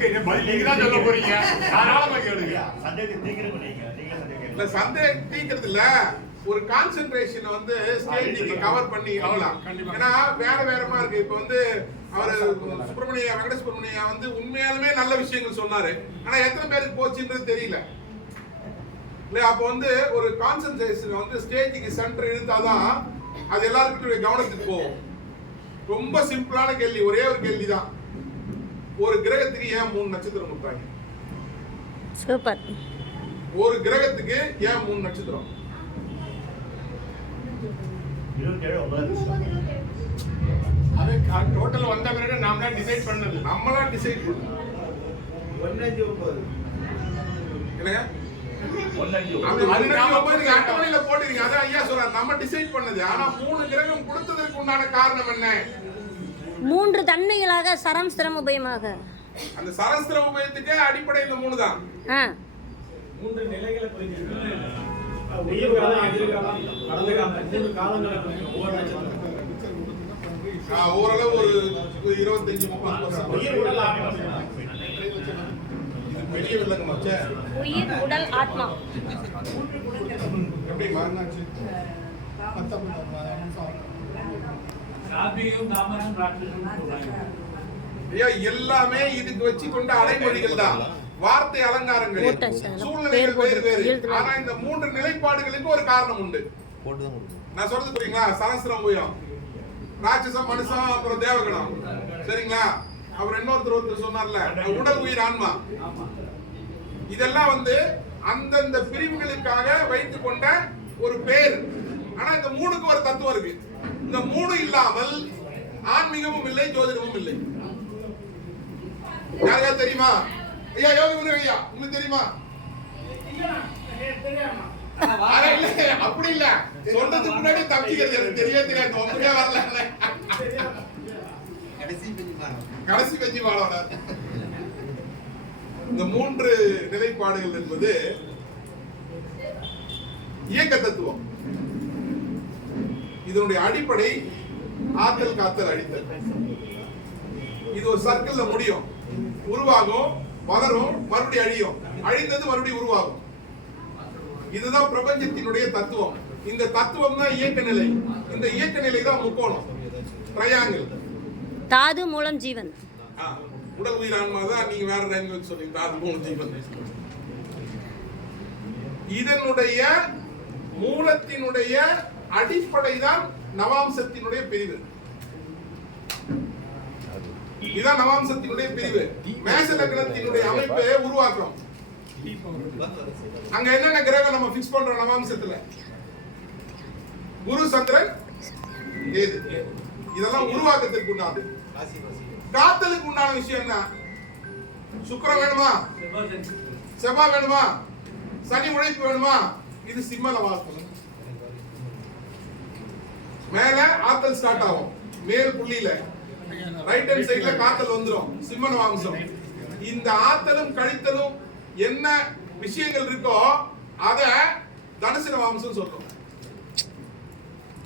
சொல்ல போறீங்க? தாராளமா கேளுங்க. இல்ல சந்தேகம் தீக்கிறது இல்ல ஒரு கான்சென்ட்ரேஷன் வந்து ஸ்டேஜ் கவர் பண்ணி கண்டிப்பா. ஏன்னா வேற வேறமா இருக்கு. இப்ப வந்து அவர் சுப்பிரமணிய வெங்கட சுப்பிரமணியா வந்து உண்மையாலுமே நல்ல விஷயங்கள் சொன்னாரு. ஆனா எத்தனை பேருக்கு போச்சுன்றது தெரியல. இல்ல அப்போ வந்து ஒரு கான்சென்ட்ரேஷன் வந்து ஸ்டேஜுக்கு சென்டர் இழுத்தாதான் அது எல்லாருக்கும் கவனத்துக்கு போகும். ரொம்ப சிம்பிளான கேள்வி. ஒரே ஒரு கேள்வி தான் ஒரு கிரகத்துக்கு ஏன் மூணு நட்சத்திரம் கொடுத்தாங்க? சூப்பர். ஒரு கிரகத்துக்கு ஏன் மூணு நட்சத்திரம்? ஒன்பது அது டோட்டல் வந்த பிறகு நாம தான் டிசைட் பண்ணது. நம்மளா டிசைட் ஒன்பது. நாம போய் நீங்க அட்டவணையில போடுறீங்க அதான் ஐயா சொல்றாரு. நம்ம டிசைட் பண்ணது. ஆனா மூணு கிரகம் கொடுத்ததற்கு உண்டான காரணம் என்ன? மூன்று தன்மைகளாக சரம் சிரம் உபயமாக. அந்த சரஸ்திர உபயத்துக்கே அடிப்படை இந்த மூணு தான். ஆ. மூன்று நிலைகளை ஓரளவு ஒரு இருபத்தஞ்சு முப்பது. உயிர் உடல் ஆத்மா இது பெரிய வில்லங்க மச்சே உயிர் உடல் ஆத்மா. எப்படி மாறினாச்சு? ஐயா எல்லாமே இதுக்கு வச்சு கொண்ட அடைமொழிகள் தான். வார்த்தை அலங்காரங்கள். சூழ்நிலைகள் வேறு வேறு. ஆனா இந்த மூன்று நிலைப்பாடுகளுக்கு ஒரு காரணம் உண்டு. நான் சொல்றது புரியுங்களா? சரஸ்திரம் உயம் ராட்சசம் மனுஷன் அப்புறம் தேவகணம். சரிங்களா? அப்புறம் இன்னொருத்தர் ஒருத்தர் சொன்னார்ல உடல் உயிர் ஆன்மா. இதெல்லாம் வந்து அந்தந்த பிரிவுகளுக்காக வைத்துக் கொண்ட ஒரு பேர். ஆனா இந்த மூணுக்கு ஒரு தத்துவம் இருக்கு. இந்த மூணு இல்லாமல் ஆன்மீகமும் இல்லை ஜோதிடமும் இல்லை. யாருக்கா தெரியுமா? ஐயா யோகி குரு ஐயா உங்களுக்கு தெரியுமா? இல்ல, அப்படி இல்ல. சொன்னதுக்கு முன்னாடி தப்பிக்கிறது எனக்கு தெரியவே தெரியாது. உண்மையா வரல. கடைசி பெஞ்சி வாழோட இந்த மூன்று நிலைப்பாடுகள் என்பது இயக்க தத்துவம் இதனுடைய அடிப்படை ஆத்தல் காத்தல் அடித்தல். இது ஒரு சர்க்கிள்ல முடியும். உருவாகும் வளரும் மறுபடியும் அழியும். அழிந்தது மறுபடியும் உருவாகும். இதுதான் பிரபஞ்சத்தினுடைய தத்துவம். இந்த தத்துவம் தான் இயக்க நிலை. இந்த இயக்க நிலை தான் முக்கோணம். ட்ரையாங்கிள் தாது மூலம் ஜீவன். உடல் உயிர் ஆன்மா தான் நீங்க வேற லாங்குவேஜ் சொன்னீங்க அது மூணு ஜீவன். இதனுடைய மூலத்தினுடைய அடிப்படை தான் நவாம்சத்தினுடைய பிரிவு. இதான் நவாம்சத்தினுடைய பிரிவு. மேச லக்னத்தினுடைய அமைப்பை உருவாக்கம் அங்க என்னென்ன கிரகம் நம்ம ஃபிக்ஸ் பண்றோம் நவாம்சத்துல குரு சந்திரன் ஏது இதெல்லாம் உருவாக்கத்திற்கு உண்டானது. காத்தலுக்கு உண்டான விஷயம் என்ன? சுக்கிரம் வேணுமா? செவ்வாய் வேணுமா. சனி உழைப்பு வேணுமா? இது சிம்மல வாசம் மேல ஆத்தல் ஸ்டார்ட் ஆகும். மேல் புள்ளியில. ரைட் ஹேண்ட் சைடுல காத்தல் வந்துரும். சிம்மன் வாம்சம் இந்த ஆத்தலும் கழித்தலும் என்ன விஷயங்கள் இருக்கோ அத தனுசு நவாம்சம் சொல்றோம்.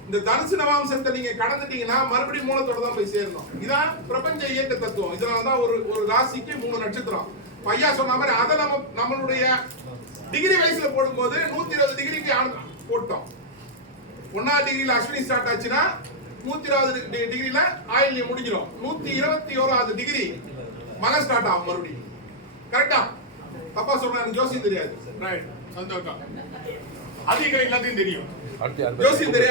இந்த தனுசு நவாம்சத்தை நீங்க கடந்துட்டீங்கன்னா மறுபடியும் மூலத்தோட தான் போய் சேரணும். இதான் பிரபஞ்ச இயக்க தத்துவம். இதனால தான் ஒரு ஒரு ராசிக்கு மூணு நட்சத்திரம். பையா சொன்ன மாதிரி அதை நம்ம நம்மளுடைய டிகிரி வயசுல போடும்போது நூத்தி இருபது டிகிரிக்கு போட்டோம். ஒன்னாவது டிகிரில அஸ்வினி ஸ்டார்ட் ஆச்சுன்னா நூத்தி இருபது டி- டிகிரில ஆயில்யம் முடிஞ்சிடும் நூத்தி இருபத்தி ஓராவது டிகிரி மக ஸ்டார்ட் ஆகும் மறுபடியும். கரெக்டா தப்பா சொல்றேன் ஜோசியம் தெரியாது. ரைட் சந்தோஷம் அதிகம் எல்லாத்தையும் தெரியும். ஜோசியம் தெரியாது.